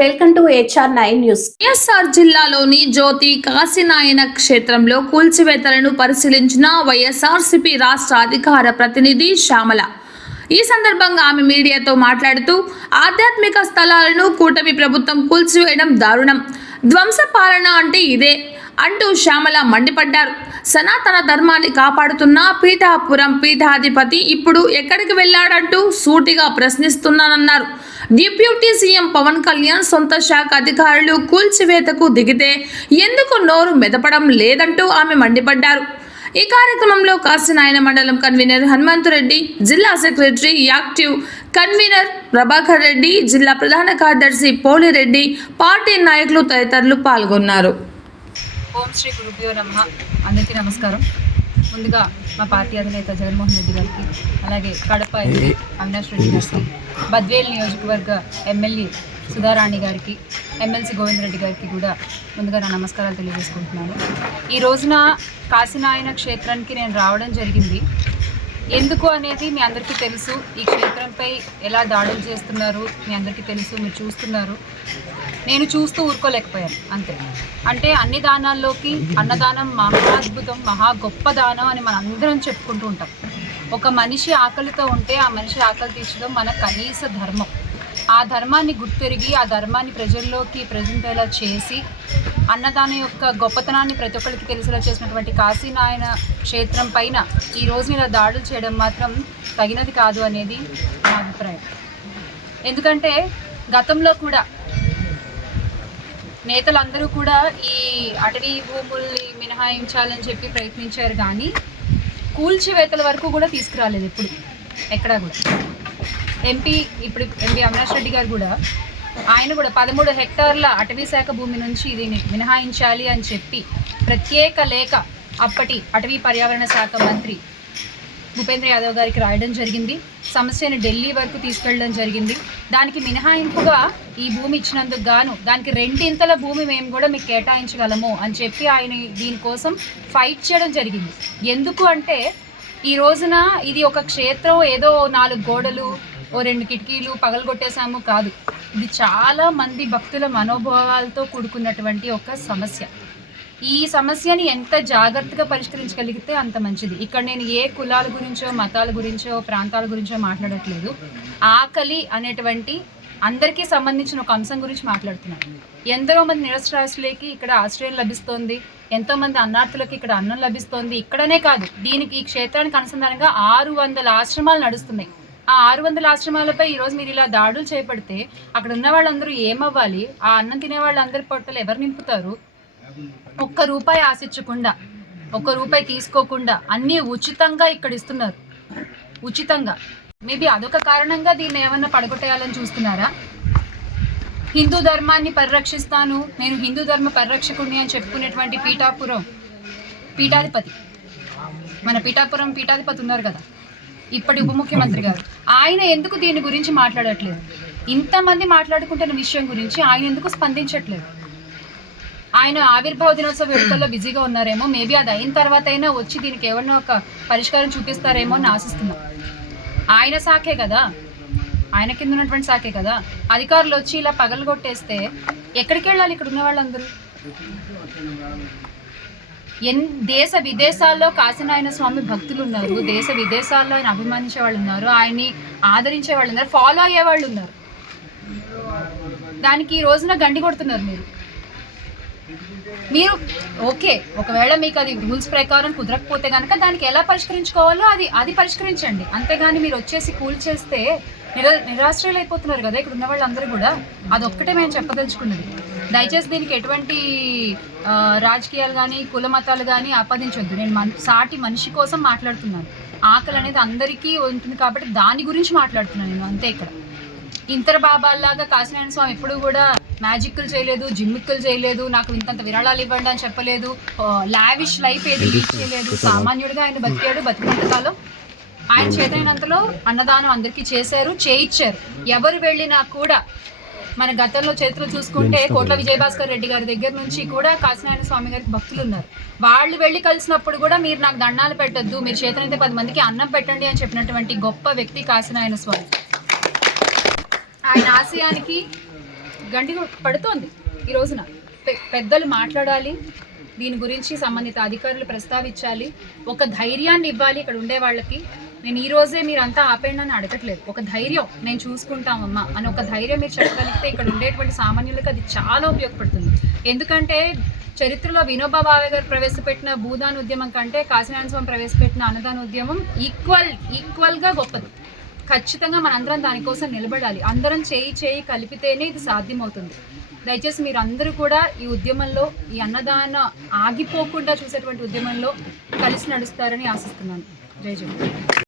Welcome to HR9 news. YSR జిల్లాలోని జ్యోతి కాశీనాయన క్షేత్రంలో కూల్చివేతలను పరిశీలించిన వైఎస్ఆర్సీపీ రాష్ట్ర అధికార ప్రతినిధి శ్యామల. ఈ సందర్భంగా ఆమె మీడియాతో మాట్లాడుతూ ఆధ్యాత్మిక స్థలాలను కూటమి ప్రభుత్వం కూల్చివేయడం దారుణం, ధ్వంస పాలన అంటే ఇదే అంటూ శ్యామల మండిపడ్డారు. సనాతన ధర్మాన్ని కాపాడుతున్న పీఠాపురం పీఠాధిపతి ఇప్పుడు ఎక్కడికి వెళ్లాడంటూ సూటిగా ప్రశ్నిస్తున్నానన్నారు. డిప్యూటీ సీఎం పవన్ కళ్యాణ్ సొంత శాఖ అధికారులు కూల్చివేతకు దిగితే ఎందుకు నోరు మెదపడం లేదంటూ ఆమె మండిపడ్డారు. ఈ కార్యక్రమంలో కాశీనాయన మండలం కన్వీనర్ హనుమంతరెడ్డి, జిల్లా secretary active convener Prabhakar Reddy, జిల్లా ప్రధాన కార్యదర్శి పోలిరెడ్డి, పార్టీ నాయకులు తదితరులు పాల్గొన్నారు. ఓం శ్రీ గురుభ్యో నమః. అందరికీ నమస్కారం. ముందుగా మా పార్టీ అధినేత జగన్మోహన్ రెడ్డి గారికి, అలాగే కడప అవినాష్ రెడ్డి గారికి, బద్వేల్ నియోజకవర్గ ఎమ్మెల్యే సుధారాణి గారికి, ఎమ్మెల్సీ గోవిందరెడ్డి గారికి కూడా ముందుగా నా నమస్కారాలు తెలియజేసుకుంటున్నాను. ఈ రోజున కాశీనాయన క్షేత్రానికి నేను రావడం జరిగింది. ఎందుకు అనేది మీ అందరికీ తెలుసు. ఈ క్షేత్రంపై ఎలా దాడులు చేస్తున్నారు మీ అందరికీ తెలుసు, మీరు చూస్తున్నారు. నేను చూస్తూ ఊరుకోలేకపోయాను అంతే. అంటే అన్ని దానాల్లోకి అన్నదానం మహా అద్భుతం, మహా గొప్ప దానం అని మనం అందరం చెప్పుకుంటూ ఉంటాం. ఒక మనిషి ఆకలితో ఉంటే ఆ మనిషి ఆకలి తీర్చడం మన కనీస ధర్మం. ఆ ధర్మాన్ని గుర్తెరిగి ఆ ధర్మాన్ని ప్రజల్లోకి ప్రజెంట్ అయ్యేలా చేసి అన్నదానం యొక్క గొప్పతనాన్ని ప్రతి ఒక్కరికి తెలిసేలా చేసినటువంటి కాశీనాయన క్షేత్రం పైన ఈ రోజు ఇలా దాడులు చేయడం మాత్రం తగినది కాదు అనేది నా అభిప్రాయం. ఎందుకంటే గతంలో కూడా నేతలందరూ కూడా ఈ అటవీ భూముల్ని మినహాయించాలని చెప్పి ప్రయత్నించారు, కానీ కూల్చివేతల వరకు కూడా తీసుకురాలేదు ఎప్పుడు, ఎక్కడా కూడా. ఎంపీ అవినాష్ రెడ్డి గారు కూడా, ఆయన కూడా 13 హెక్టార్ల అటవీ శాఖ భూమి నుంచి దీన్ని మినహాయించాలి అని చెప్పి ప్రత్యేక లేఖ అప్పటి అటవీ పర్యావరణ శాఖ మంత్రి భూపేంద్ర యాదవ్ గారికి రాయడం జరిగింది. సమస్యను ఢిల్లీ వరకు తీసుకెళ్ళడం జరిగింది. దానికి మినహాయింపుగా ఈ భూమి ఇచ్చినందుకు గాను దానికి 2 భూమి మేము కూడా మీకు కేటాయించగలము అని చెప్పి ఆయన దీనికోసం ఫైట్ చేయడం జరిగింది. ఎందుకు అంటే ఈ రోజున ఇది ఒక క్షేత్రం, ఏదో 4 గోడలు, 2 కిటికీలు పగలగొట్టేశాము కాదు. ఇది చాలా మంది భక్తుల మనోభావాలతో కూడుకున్నటువంటి ఒక సమస్య. ఈ సమస్యని ఎంత జాగ్రత్తగా పరిష్కరించగలిగితే అంత మంచిది. ఇక్కడ నేను ఏ కులాల గురించో, మతాల గురించో, ప్రాంతాల గురించో మాట్లాడట్లేదు. ఆకలి అనేటువంటి అందరికీ సంబంధించిన ఒక అంశం గురించి మాట్లాడుతున్నాను. ఎందరో మంది నిరక్షరాస్యులకి ఇక్కడ ఆశ్రయం లభిస్తోంది, ఎంతోమంది అన్నార్థులకి ఇక్కడ అన్నం లభిస్తోంది. ఇక్కడనే కాదు, దీనికి ఈ క్షేత్రానికి అనుసంధానంగా 600 ఆశ్రమాలు నడుస్తున్నాయి. ఆ 600 ఆశ్రమాలపై ఈరోజు మీరు ఇలా దాడులు చేపడితే అక్కడ ఉన్న వాళ్ళందరూ ఏమవ్వాలి? ఆ అన్నం తినే వాళ్ళందరి పొట్టలు ఎవరు నింపుతారు? ₹1 ఆశించకుండా, ₹1 తీసుకోకుండా అన్నీ ఉచితంగా ఇక్కడ ఇస్తున్నారు, ఉచితంగా. మేబీ అదొక కారణంగా దీన్ని ఏమన్నా పడగొట్టేయాలని చూస్తున్నారా? హిందూ ధర్మాన్ని పరిరక్షిస్తాను, నేను హిందూ ధర్మ పరిరక్షకుడిని అని చెప్పుకునేటువంటి పీఠాపురం పీఠాధిపతి, మన పీఠాపురం పీఠాధిపతి ఉన్నారు కదా, ఇప్పటి ఉప ముఖ్యమంత్రి గారు, ఆయన ఎందుకు దీని గురించి మాట్లాడట్లేదు? ఇంతమంది మాట్లాడుకుంటున్న విషయం గురించి ఆయన ఎందుకు స్పందించట్లేదు? ఆయన ఆవిర్భావ దినోత్సవ వేడుకల్లో బిజీగా ఉన్నారేమో. మేబీ అది అయిన తర్వాత అయినా వచ్చి దీనికి ఏమన్నా ఒక పరిష్కారం చూపిస్తారేమో అని ఆశిస్తున్నాం. ఆయన శాఖే కదా, ఆయన కింద ఉన్నటువంటి శాఖే కదా. అధికారులు వచ్చి ఇలా పగలగొట్టేస్తే ఎక్కడికి వెళ్ళాలి ఇక్కడ ఉన్న వాళ్ళందరూ? దేశ విదేశాల్లో కాశీనాయన స్వామి భక్తులు ఉన్నారు, దేశ విదేశాల్లో ఆయన అభిమానించే వాళ్ళు ఉన్నారు, ఆయన్ని ఆదరించే వాళ్ళు ఉన్నారు, ఫాలో అయ్యే వాళ్ళు ఉన్నారు. దానికి ఈ రోజున గండి కొడుతున్నారు మీరు. ఓకే, ఒకవేళ మీకు అది రూల్స్ ప్రకారం కుదరకపోతే కనుక దానికి ఎలా పరిష్కరించుకోవాలో అది పరిష్కరించండి. అంతేగాని మీరు వచ్చేసి కూల్చేస్తే నిరాశ్రయులు అయిపోతున్నారు కదా ఇక్కడ ఉన్న వాళ్ళందరూ కూడా. అదొక్కటే మేము చెప్పదలుచుకున్నది. దయచేసి దీనికి ఎటువంటి రాజకీయాలు కానీ కుల మతాలు కానీ ఆపాదించవద్దు. నేను సాటి మనిషి కోసం మాట్లాడుతున్నాను. ఆకలి అనేది అందరికీ ఉంటుంది కాబట్టి దాని గురించి మాట్లాడుతున్నాను నేను, అంతే. ఇక్కడ ఇంతర బాబాల్లాగా కాశీనారాయణ స్వామి ఎప్పుడు కూడా మ్యాజిక్లు చేయలేదు, జిమ్మిక్కులు చేయలేదు, నాకు ఇంతంత విరాళాలు ఇవ్వండి అని చెప్పలేదు, లావిష్ లైఫ్ ఏది లీడ్ చేయలేదు. సామాన్యుడిగా ఆయన బతికినంత కాలం ఆయన చేతనైనంతలో అన్నదానం అందరికీ చేశారు, చేయించారు. ఎవరు వెళ్ళినా కూడా మన గతంలో చరిత్రలు చూసుకుంటే కోట్ల విజయభాస్కర్ రెడ్డి గారి దగ్గర నుంచి కూడా కాశీనారాయణ స్వామి గారికి భక్తులు ఉన్నారు. వాళ్ళు వెళ్ళి కలిసినప్పుడు కూడా మీరు నాకు దండాలు పెట్టద్దు, మీరు చేతనైతే 10 మందికి అన్నం పెట్టండి అని చెప్పినటువంటి గొప్ప వ్యక్తి కాశీనారాయణ స్వామి. ఆయన ఆశయానికి గండి పడుతోంది ఈ రోజున. పెద్దలు మాట్లాడాలి, దీని గురించి సంబంధిత అధికారులు ప్రస్తావించాలి, ఒక ధైర్యాన్ని ఇవ్వాలి ఇక్కడ ఉండే వాళ్ళకి. నేను ఈ రోజే మీరంతా ఆపేయండి అని అడగట్లేదు, ఒక ధైర్యం నేను చూసుకుంటామమ్మా అని ఒక ధైర్యం మీరు చెప్పగలిగితే ఇక్కడ ఉండేటువంటి సామాన్యులకు అది చాలా ఉపయోగపడుతుంది. ఎందుకంటే చరిత్రలో వినోబా భావే గారు ప్రవేశపెట్టిన భూదాన ఉద్యమం కంటే కాశీనారాయణ స్వామి ప్రవేశపెట్టిన అన్నదాన ఉద్యమం ఈక్వల్గా గొప్పది. ఖచ్చితంగా మనందరం దానికోసం నిలబడాలి. అందరం చేయి కలిపితేనే ఇది సాధ్యమవుతుంది. దయచేసి మీరు అందరూ కూడా ఈ ఉద్యమంలో, ఈ అన్నదాన ఆగిపోకుండా చూసేటువంటి ఉద్యమంలో కలిసి నడుస్తారని ఆశిస్తున్నాను. జై జగన్.